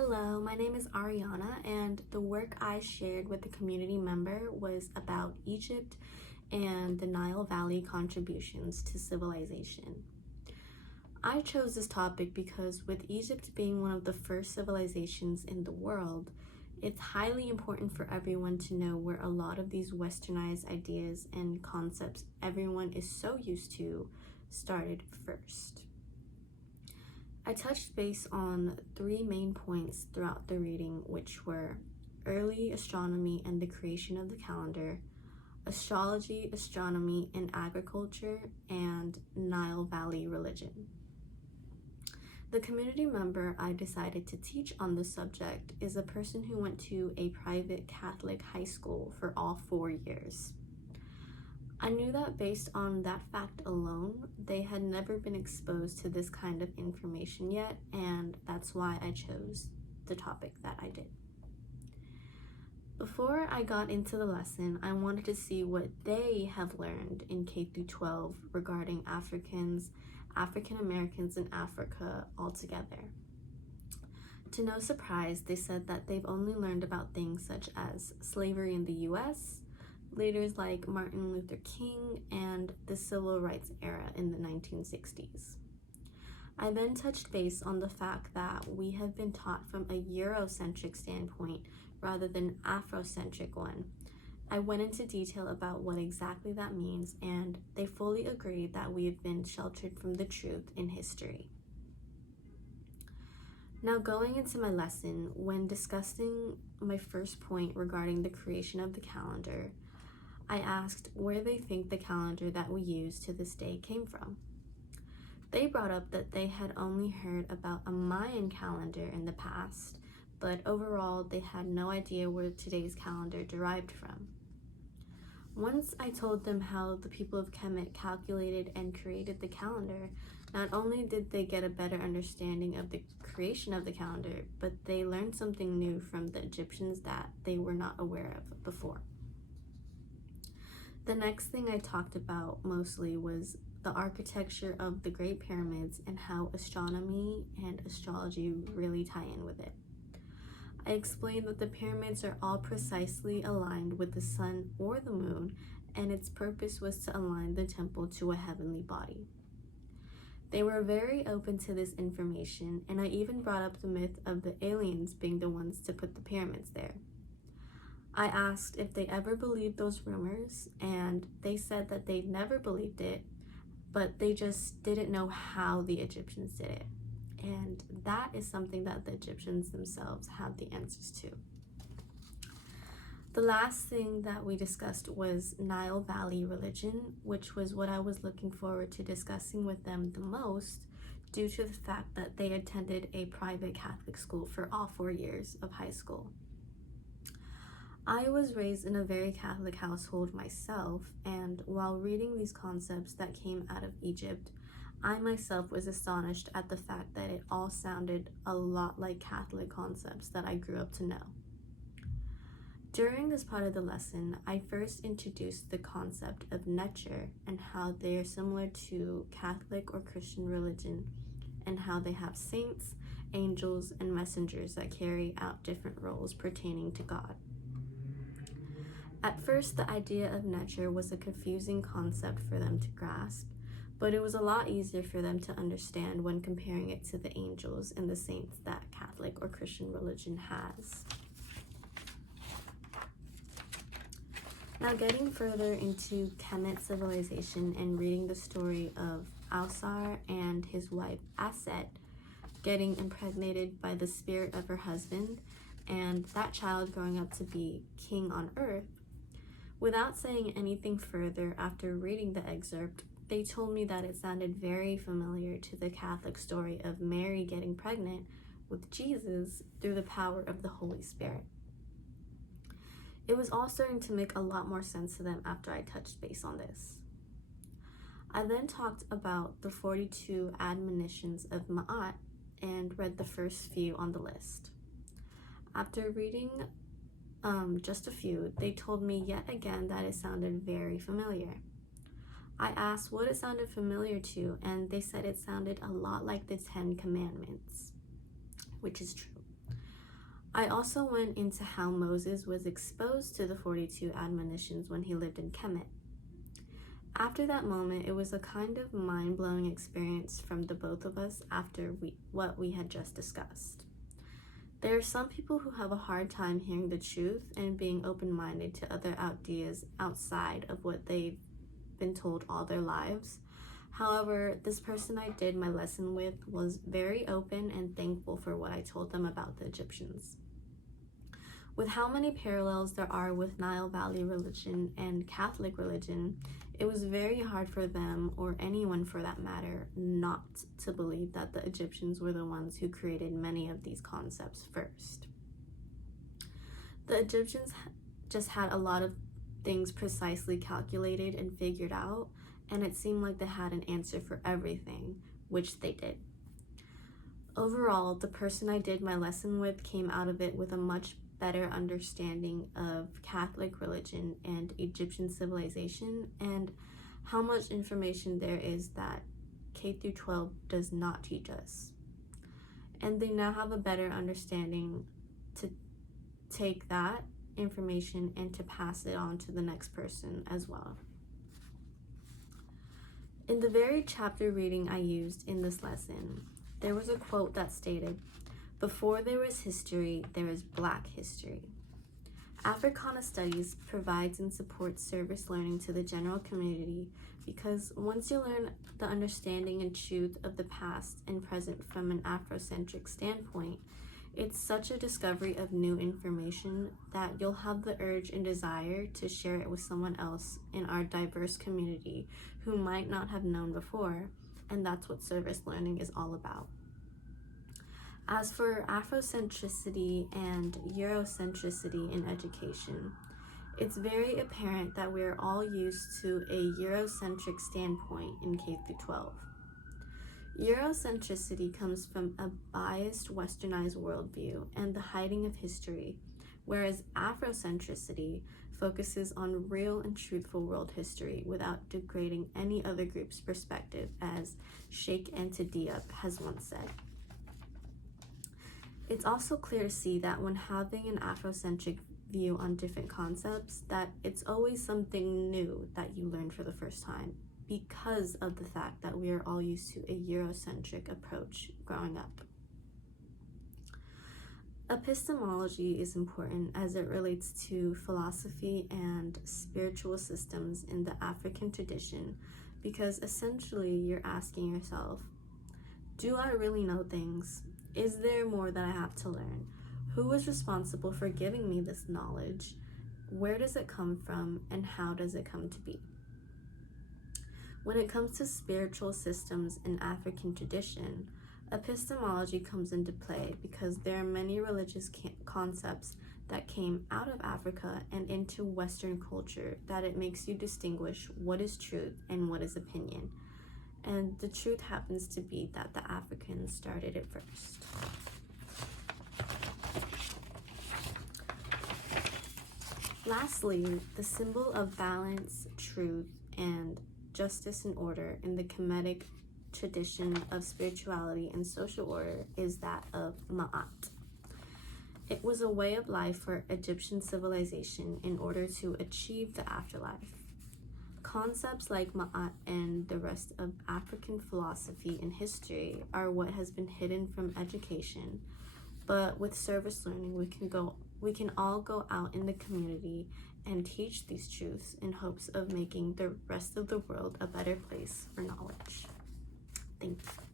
Hello, my name is Ariana, and the work I shared with a community member was about Egypt and the Nile Valley contributions to civilization. I chose this topic because, with Egypt being one of the first civilizations in the world, it's highly important for everyone to know where a lot of these westernized ideas and concepts everyone is so used to started first. I touched base on three main points throughout the reading, which were early astronomy and the creation of the calendar, astrology, astronomy, and agriculture, and Nile Valley religion. The community member I decided to teach on this subject is a person who went to a private Catholic high school for all 4 years. I knew that based on that fact alone, they had never been exposed to this kind of information yet, and that's why I chose the topic that I did. Before I got into the lesson, I wanted to see what they have learned in K through 12 regarding Africans, African Americans, and Africa altogether. To no surprise, they said that they've only learned about things such as slavery in the US, leaders like Martin Luther King, and the civil rights era in the 1960s. I then touched base on the fact that we have been taught from a Eurocentric standpoint rather than Afrocentric one. I went into detail about what exactly that means, and they fully agreed that we have been sheltered from the truth in history. Now, going into my lesson, when discussing my first point regarding the creation of the calendar, I asked where they think the calendar that we use to this day came from. They brought up that they had only heard about a Mayan calendar in the past, but overall they had no idea where today's calendar derived from. Once I told them how the people of Kemet calculated and created the calendar, not only did they get a better understanding of the creation of the calendar, but they learned something new from the Egyptians that they were not aware of before. The next thing I talked about mostly was the architecture of the Great Pyramids and how astronomy and astrology really tie in with it. I explained that the pyramids are all precisely aligned with the sun or the moon, and its purpose was to align the temple to a heavenly body. They were very open to this information, and I even brought up the myth of the aliens being the ones to put the pyramids there. I asked if they ever believed those rumors, and they said that they'd never believed it, but they just didn't know how the Egyptians did it. And that is something that the Egyptians themselves have the answers to. The last thing that we discussed was Nile Valley religion, which was what I was looking forward to discussing with them the most due to the fact that they attended a private Catholic school for all 4 years of high school. I was raised in a very Catholic household myself, and while reading these concepts that came out of Egypt, I myself was astonished at the fact that it all sounded a lot like Catholic concepts that I grew up to know. During this part of the lesson, I first introduced the concept of nature and how they are similar to Catholic or Christian religion, and how they have saints, angels, and messengers that carry out different roles pertaining to God. At first, the idea of nature was a confusing concept for them to grasp, but it was a lot easier for them to understand when comparing it to the angels and the saints that Catholic or Christian religion has. Now, getting further into Kemet civilization and reading the story of Ausar and his wife Aset getting impregnated by the spirit of her husband, and that child growing up to be king on earth, without saying anything further after reading the excerpt, they told me that it sounded very familiar to the Catholic story of Mary getting pregnant with Jesus through the power of the Holy Spirit. It was all starting to make a lot more sense to them after I touched base on this. I then talked about the 42 admonitions of Ma'at and read the first few on the list. After reading just a few, they told me yet again that it sounded very familiar. I asked what it sounded familiar to, and they said it sounded a lot like the 10 Commandments, which is true. I also went into how Moses was exposed to the 42 admonitions when he lived in Kemet. After that moment, it was a kind of mind-blowing experience from the both of us after what we had just discussed. There are some people who have a hard time hearing the truth and being open-minded to other ideas outside of what they've been told all their lives. However, this person I did my lesson with was very open and thankful for what I told them about the Egyptians. With how many parallels there are with Nile Valley religion and Catholic religion, it was very hard for them, or anyone for that matter, not to believe that the Egyptians were the ones who created many of these concepts first. The Egyptians just had a lot of things precisely calculated and figured out, and it seemed like they had an answer for everything, which they did. Overall, the person I did my lesson with came out of it with a much better understanding of Catholic religion and Egyptian civilization, and how much information there is that K through 12 does not teach us. And they now have a better understanding to take that information and to pass it on to the next person as well. In the very chapter reading I used in this lesson, there was a quote that stated, "Before there was history, there is Black history." Africana Studies provides and supports service learning to the general community because once you learn the understanding and truth of the past and present from an Afrocentric standpoint, it's such a discovery of new information that you'll have the urge and desire to share it with someone else in our diverse community who might not have known before, and that's what service learning is all about. As for Afrocentricity and Eurocentricity in education, it's very apparent that we're all used to a Eurocentric standpoint in K through 12. Eurocentricity comes from a biased westernized worldview and the hiding of history, whereas Afrocentricity focuses on real and truthful world history without degrading any other group's perspective, as Sheikh Anta Diop has once said. It's also clear to see that when having an Afrocentric view on different concepts, that it's always something new that you learn for the first time because of the fact that we are all used to a Eurocentric approach growing up. Epistemology is important as it relates to philosophy and spiritual systems in the African tradition because essentially you're asking yourself, do I really know things? Is there more that I have to learn? Who is responsible for giving me this knowledge? Where does it come from, and how does it come to be? When it comes to spiritual systems in African tradition, epistemology comes into play because there are many religious concepts that came out of Africa and into Western culture that it makes you distinguish what is truth and what is opinion. And the truth happens to be that the Africans started it first. Lastly, the symbol of balance, truth, and justice and order in the Kemetic tradition of spirituality and social order is that of Ma'at. It was a way of life for Egyptian civilization in order to achieve the afterlife. Concepts like Ma'at and the rest of African philosophy and history are what has been hidden from education, but with service learning we can all go out in the community and teach these truths in hopes of making the rest of the world a better place for knowledge. Thank you.